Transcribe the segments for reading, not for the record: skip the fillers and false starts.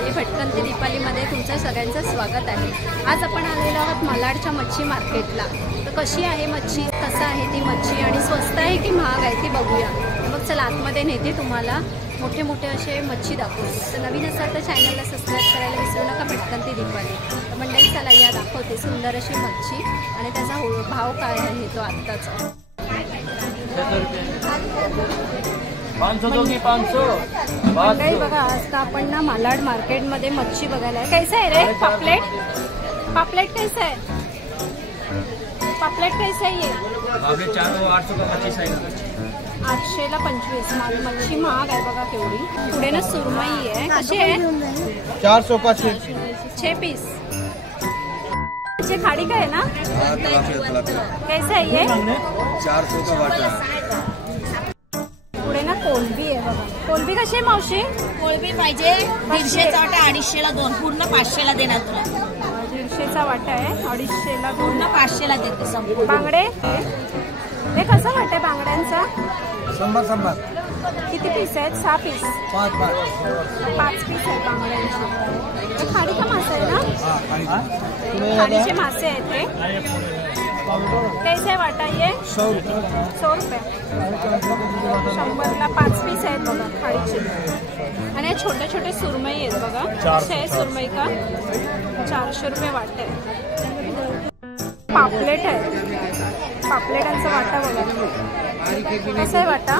दीपाली, भटकंती दीपालीमध्ये तुमचं सगळ्यांचं स्वागत आहे। आज आपण आलेलो आहोत मालाडच्या मच्छी मार्केटला। तर कशी आहे मच्छी, कसं आहे ती मच्छी आणि स्वस्त आहे की महाग आहे ती बघूया। मग चला आतमध्ये नेते तुम्हाला, मोठे मोठे असे मच्छी दाखवते। तर नवीन असाल तर चॅनलला सबस्क्राईब करायला विसरू नका, भटकंती दीपाली। तर मंडळी चला या दाखवते सुंदर अशी मच्छी आणि त्याचा भाव काय आहे तो आत्ताचा। 500 मंडळी बघा, आज आपण ना मालाड मार्केटमध्ये मच्छी बघायला। कैसा आहे रे पापलेट? पापलेट कैसा है? पापलेट कैसा है ये? पापलेट 800 का 25 आहे। 800 ला 25। मच्छी महाग आहे बघा केवढी। पुढे ना सुरमई आहे, कशी आहे? 400 का 6 पीस। खाड़ी का है ना? कैसा है ये? 400 का वाटा। पुढे ना कोलंबी आहे बघा। कोलंबी कशी आहे मावशी? कोळंबी पाहिजे 150 चा वाटा, 250 ला 2, पूर्ण 500 ला देणार तुला। 150 चा वाटा आहे, 250 ला 2, पूर्ण 500 ला देते संपूर्ण। बांगडे हे कसं वाटतं बांगड्यांचा? 100 किती पीस आहेत? 6 पीस। 5 पीस आहेत बांगड्यांचे। खाडी का मासा आहे ना? खाडीचे मासे आहेत हे। कैसे वाटा ये? 100 रुपये। 100 रुपये। 100 ला 5 पीस आहेत बघा खाडीचे। आणि छोटे छोटे सुरमई आहेत बघा। कसे आहे सुरमई का? 400 रुपये वाटे। पापलेट आहे, पापलेटांचा वाटा बघा कसा आहे वाटा?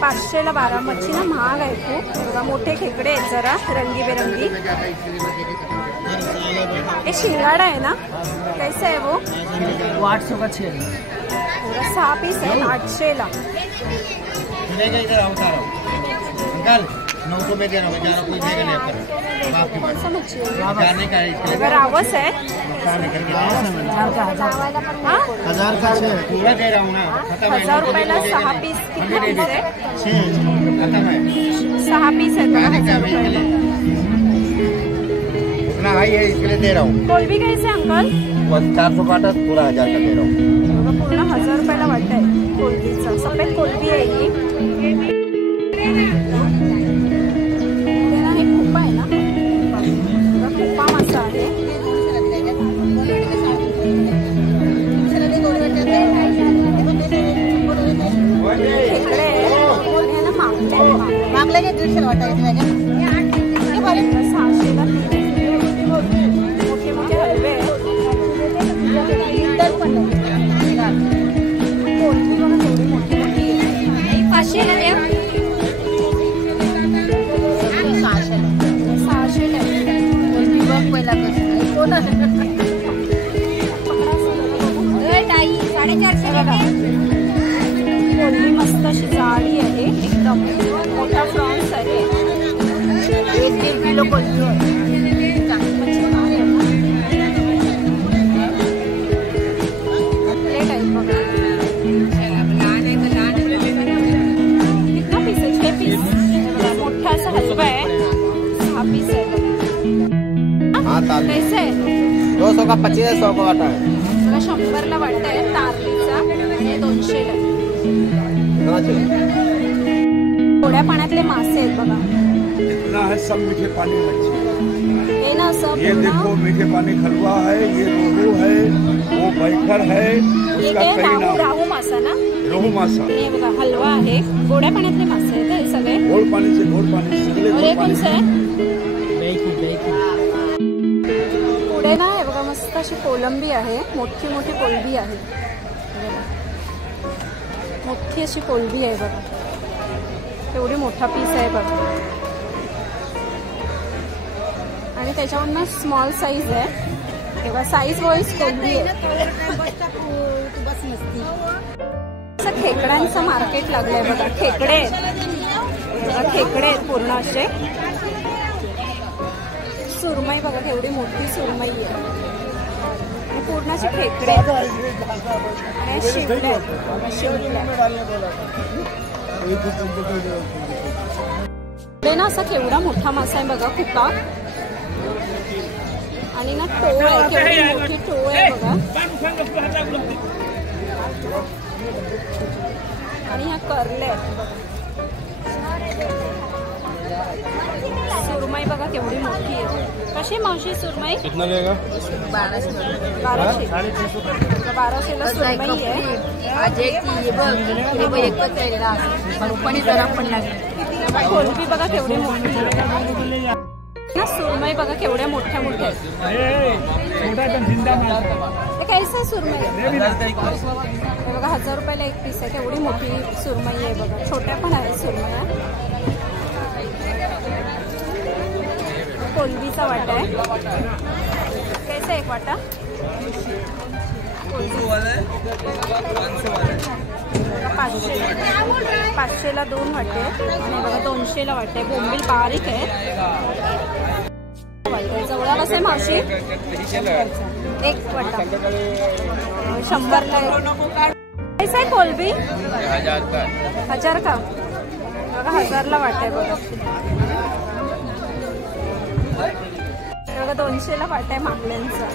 500 ला 12। मच्छी ना महाग आहे खूप बघा। मोठे खेकडे आहेत जरा रंगीबेरंगी। ये शिंगाड़ा है ना? कैसे है वो? 800 का 6। पूरा 6 पीस है 800 ला। अंकल 900 में दे रहा हूँ, 11 कोई देगा नहीं आपका। कौन सा मच्छी है? जाने का है। अगर रावस है? हाँ 1000 का 6 पूरा दे रहा हूँ ना। 1000 रुपयाला 6 पीस। कितना पीस है? 6 खत्म है। 6 पीस है 1000 रुपयाला। इतना हाई है इसके लिए दे रहा हूँ। कोलंबी कैसे अंकल? 400 काटा पूरा 1000 का दे रहा हूँ। पूर्ण 1000 रुपयाला वाटा आहे कोलंबीचा। सफेद कोलंबी आहे ही। हे खुपा आहे ना? खुपा मासा आहे। खेकडे आहे ना, मागले 150 वाटा आहे। 600 ला 3। मोठे मोठे हलवे आहे। कोलंबी बघा थोडी मोठी मोठी आहे। 500 ला द्या। 600 ला कोलंबी बघ पहिला कसं कोण आहे? ताई 450 बघा। कोलंबी मस्त अशी जाडी आहे एकदम। मोठा फ्रॉन्स आहे। 1-1 किलो कोलंबी। कैसे है? 200 का 25, 100 का वाटा है। 100 ला वाटा आहे तारलीचा आणि 200 ला। थोड्या पाण्यातले मासे आहेत बघा। इतना है सब मीठे पानी मच्छी। हे ना सब ये देखो मीठे पानी खलवा है, ये रोहू है, वो बैखर है, उसका कई नाम। राहू मासा ना? रोहू मासा। हे बघा हलवा आहे। गोड्या पाण्यातले मासे आहेत हे सगळे। गोड पानी से सगळे और हे कोणचं आहे? बेकी। पुढे ना हे बघा मस्त अशी कोलंबी आहे। मोठी मोठी कोलंबी आहे। मोठी अशी कोलंबी आहे बघा। एवढी मोठा पीस आहे बघा। आणि त्याच्यावर ना स्मॉल साईज आहे। तेव्हा साईज वाईज कोलंबी आहे। असं खेकड्यांचं मार्केट लागलंय बघा। खेकडे बघा, खेकडे आहेत पूर्ण असे। सुरमई बघा केवढी मोठी सुरमई आहे आणि पूर्ण असे खेकडे आणि शिवल्या। पुढे ना असा केवढा मोठा मासा आहे बघा खुका। आणि ना टोळ आहे, केवढी मोठी टोळ आहे बघा। आणि ह्या करले आहेत बघा। सुरमई बघा केवढी मोठी आहे. कशी मावशी सुरमई? कितना लेगा? 1200 1200. 1250 सुरमई आहे. कोलंबी बघा केवढी मोठी ना. सुरमई बघा केवढ्या मोठ्या मोठ्या आहेत. हे कैसे आहे सुरमई? हे बघा 1000 रुपयाला एक पीस आहे. केवढी मोठी सुरमई आहे बघा. छोट्या पण आहेत सुरमया. कोलंबीचा वाटा आहे. कैसा एक वाटा? 500ला 2 वाटे आणि बघा 200ला वाटे. बोंबील बारीक आहे. जवळा कसं आहे मावशी? एक वाटा 100ला आहे. कैसा आहे कोलंबी? 1000 का? बघा 1000ला वाटा आहे बघा. बघा 200ला वाटा आहे माकल्यांचा.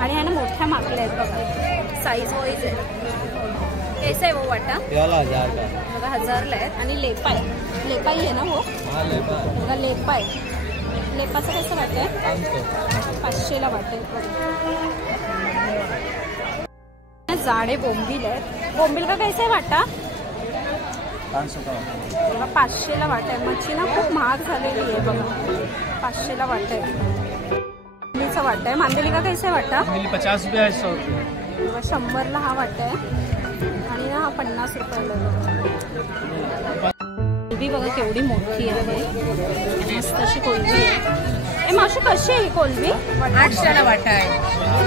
आणि ह्या ना मोठ्या माकल्या आहेत बघा. साईज वाईज आहे. कैसा आहे वो वाटा? याला 1000 का. बघा 1000ला आहेत. आणि लेपा आहे. लेपाई आहे ना वो? बघा लेपा आहे. लेपाचं कसं वाटतं आहे? 500ला वाटेल. जाडे बोंबील आहेत. बोंबील का कैसा आहे वाटा? 500 का. बघा 500ला वाटा आहे. मच्छी ना खूप महाग झालेली आहे बघा. 500ला वाटा आहे. मांदेलीचा वाटा आहे. मांदेली का कैसा आहे वाटा? 50 रुपये आहे. 100 रुपये. बघा 100ला हा वाटा आहे. आणि ना हा 50 रुपयाला आहे. कोलंबी बघा केवढी मोठी आहे. मस्त अशी कोलंबी आहे. ए मावशी कशी आहे ही कोलंबी? 800ला वाटा आहे.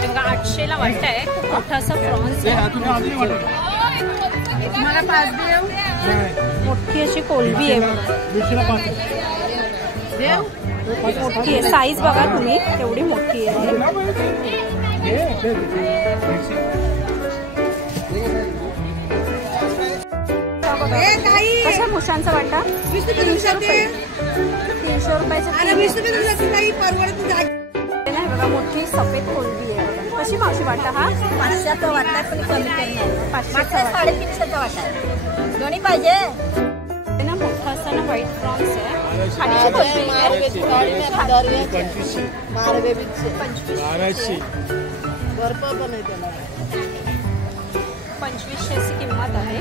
बघा 800ला वाटा आहे. खूप मोठा असा प्रॉन्स आहे. मला 5 देऊ. मोठी अशी कोलंबी आहे बघा. मोठी आहे. साईज बघा तुम्ही केवढी मोठी आहे. कशा मुशांचा वाटा? 300 रुपये. 300 रुपयाचा. बघा मोठी सफेद कोलंबी आहे बघा. कशी मावशी वाटा? हा 500चा वाटा आहे पण कमी करणार. 500चा वाटा. 350चा वाटा आहे. दोन्ही पाहिजे ना. मोठा असा ना व्हाईट प्रॉन्स आहे. खाण्याची कोलंबी आहे. 2500 अशी किंमत आहे.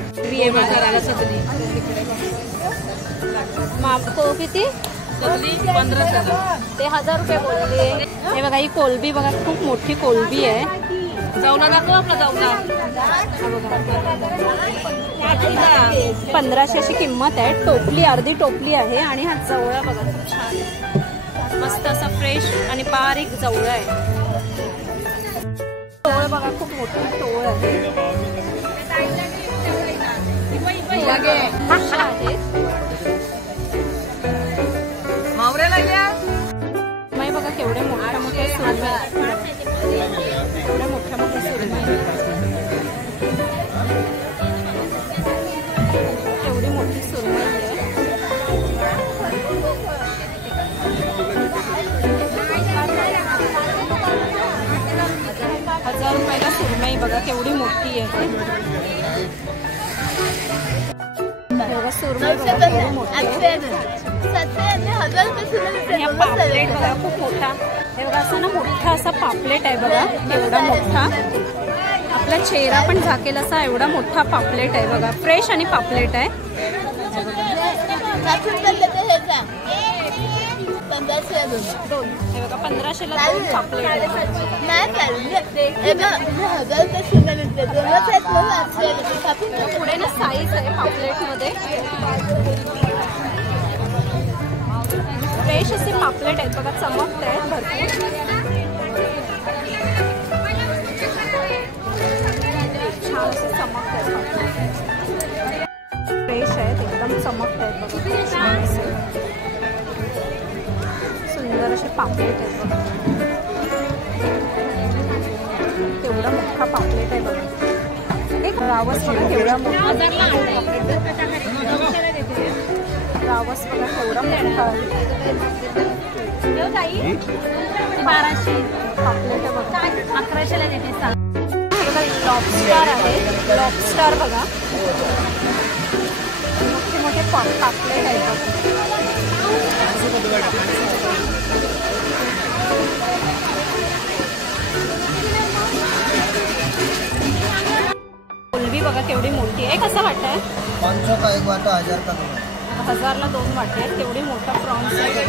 मापको किती? 1500. ते 1000 रुपये बोलले. हे बघा ही कोलंबी बघा खूप मोठी कोलंबी आहे. जाऊना दाखव आपला जाऊना. 1500 अशी किंमत आहे. टोपली अर्धी टोपली आहे. आणि हा जवळा बघा खूप छान आहे. मस्त असा फ्रेश आणि बारीक जवळ आहे. टोळ बघा खूप मोठी टोळ आहे. सुरमई बघा केवढ्या मोठ्या मोठ्या सुरमई. एवढ्या मोठ्या मोठ्या सुरमई. केवढी मोठी सुरमई आहे. 1000 रुपयाला सुरमई बघा केवढी मोठी आहे. बघा सुरमई बघा केवढी मोठी आहे. या पापलेट बघा खूप मोठा. हे बघा असं ना मोठा असा पापलेट आहे बघा. एवढा मोठा. आपला चेहरा पण झाकेल असा एवढा मोठा पापलेट आहे बघा. फ्रेश आणि पापलेट आहे. 2. हे बघा 1500ला 2 पापलेट आहे. पुढे ना साईज आहे पापलेट मध्ये. फ्रेश असे पापलेट आहेत बघा. चमकत आहेत भरपूर. छान असे चमकत आहेत. फ्रेश आहेत एकदम चमकत आहेत बघा. छान असे सुंदर असे पापलेट आहेत बघा. तेवढा मोठा पापलेट आहे बघा. एक रावस बघा केवढा मोठा. रावस बघा केवढा मोठा. 1200 पापलेट बघा. 1100ला देते. लॉबस्टर आहे. लॉबस्टर बघा मोठे मोठे पापलेट आहेत बघा. कोलंबी बघा केवढी मोठी आहे. कसं वाटतंय? 500 का एक वाटा, 1000 का 2. 1000ला 2 वाटे आहेत. केवढी मोठा प्रॉन्स आहे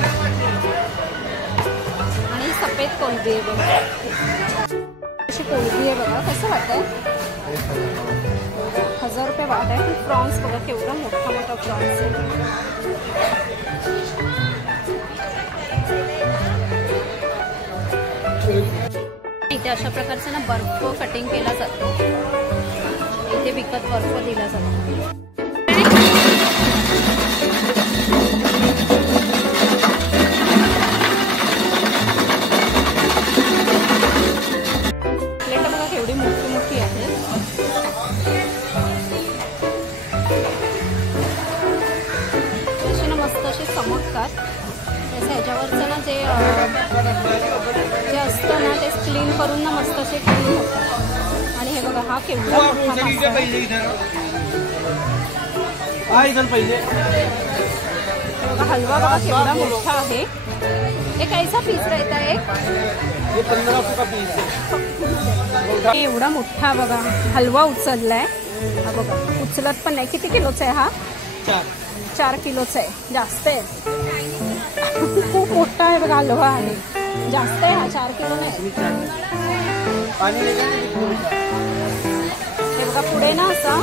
आणि सफेद कोलंबी आहे बघा. अशी कोलंबी आहे बघा. कसं वाटतंय? 1000 रुपये वाटा आहे. प्रॉन्स बघा केवढा मोठा मोठा प्रॉन्स आहे. इथे अशा प्रकारचा ना बर्फ कटिंग केला जातो. इथे विकत बर्फ दिला जातो. प्लेट बघा केवढी मोठी मोठी आहे. अशी ना मस्त असे चमकतात. तसं ह्याच्यावरचं ना जे असतं ना ते क्लीन करून ना मस्त असे क्लीन होतात. आणि हे बघा हा केवढा मोठा मासा आहे. हलवा बघा केवढा मोठा आहे. हे कैसा पीस रहता है? ये 1500 का पीस है. एवढा मोठा बघा हलवा उचललाय. हा बघा उचलत पण नाही. किती किलोचा आहे हा? 4 किलोचा आहे. जास्त आहे. खूप मोठा आहे बघा हलवा आहे. जास्त आहे हा. 4 किलो नाही. हे बघा पुढे ना असा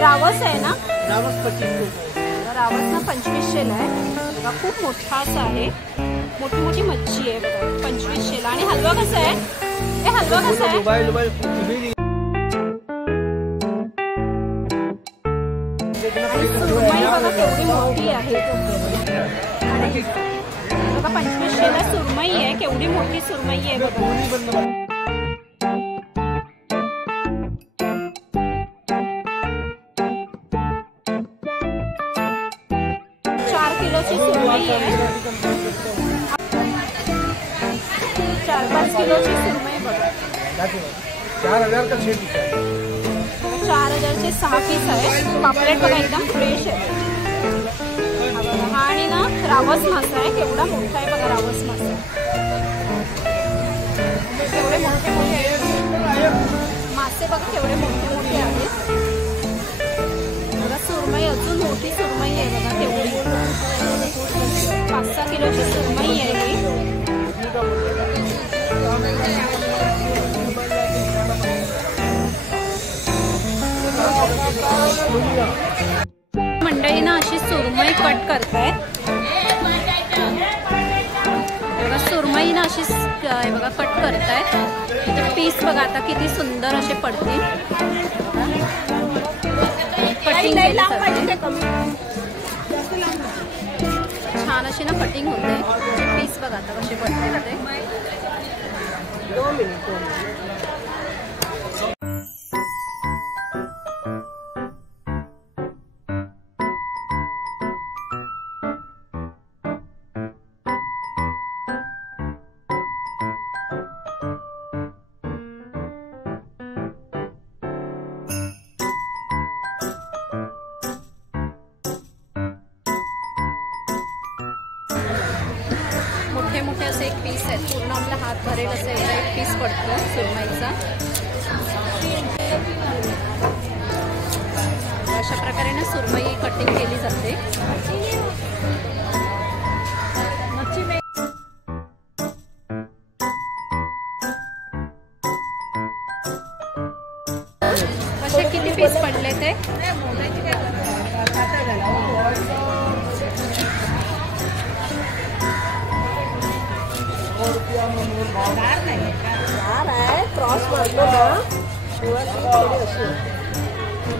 रावस आहे ना. रावस ना 2500ला आहे बघा. खूप मोठा असा आहे. मोठी मोठी मच्छी आहे बघा 2500ला. आणि हलवा कसा आहे? हे हलवा कसा आहे? सुरमई बघा केवढी मोठी आहे. बघा 2500ला सुरमई आहे. केवढी मोठी सुरमई आहे बघा. 4 किलोची सुरमई आहे. 4-5 किलोची सुरमई बघा. 4000 का 6 पीस है. 4000चे 6 पीस आहे. पापलेट बघा एकदम फ्रेश आहे. हा आणि ना रावस मासा आहे. केवढा मोठा आहे बघा रावस मासा. केवढे मोठे मोठे मासे बघा केवढे मोठे मोठे आहेत. बघा सुरमई अजून मोठी सुरमई आहे बघा केवढी. 5-6 किलोची सुरमई आहे ही. मंडळी ना अशी सुरमई कट करतायत. बघा सुरमई ना अशी बघा कट करतायत. तर पीस बघा आता किती सुंदर असे पडतील. कटिंग छान अशी ना कटिंग होते. पीस बघा आता कसे पडते ते. मोठे मोठे असे एक पीस आहेत. पूर्ण आपला हात भरेल असं एक पीस पडतो सुरमईचा. अशा प्रकारे ना सुरमई कटिंग केली जाते. असे किती पीस पडले ते?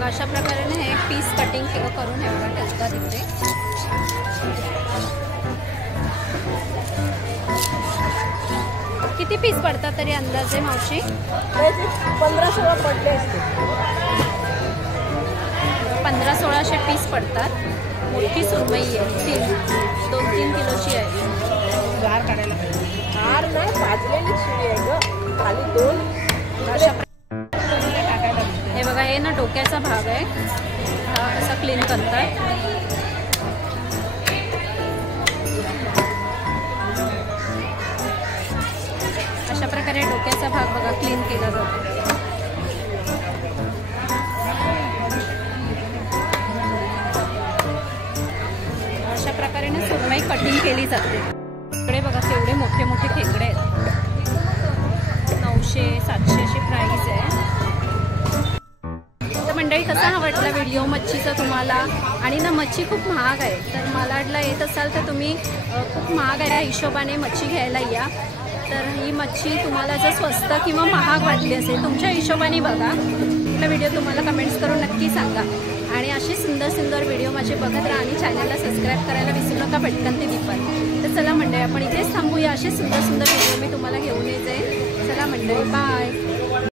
अशा प्रकारे ना हे पीस कटिंग करून हे बघा ठेवतात इथे. किती पीस पडतात तरी अंदाजे मावशी? 15-16 पडले असते. 15-16 पीस पडतात. मोठी सुरमई आहे. 2-3 किलोची आहे. गार काढायला गार नाही भाजलेली शिळी आहे ग. खाली 2 अशा हे बघा हे ना डोक्याचा भाग आहे. हा कसा क्लीन करतात. ना सुरमई कटिंग केली जाते. इकडे बघा केवढे मोठे मोठे खेकडे आहेत. 900-700 अशी प्राईस आहे. तर मंडळी कसा आवडला व्हिडिओ मच्छीचा तुम्हाला? आणि ना मच्छी खूप महाग आहे, तर मालाडला येत असाल तर तुम्ही खूप महाग आहे या हिशोबाने मच्छी घ्यायला या. तर ही मच्छी तुम्हाला जर स्वस्त किंवा महाग वाटली असेल तुमच्या हिशोबाने बघा. आपला व्हिडिओ तुम्हाला कमेंट्स करून नक्की सांगा. आणि असे सुंदर सुंदर व्हिडिओ माझे बघत राहा आणि चॅनलला सबस्क्राईब करायला विसरू नका पटकन ते दिपाल. तर चला मंडळी आपण इथेच थांबूया. असे सुंदर सुंदर व्हिडिओ मी तुम्हाला घेऊन येते. चला मंडळी बाय.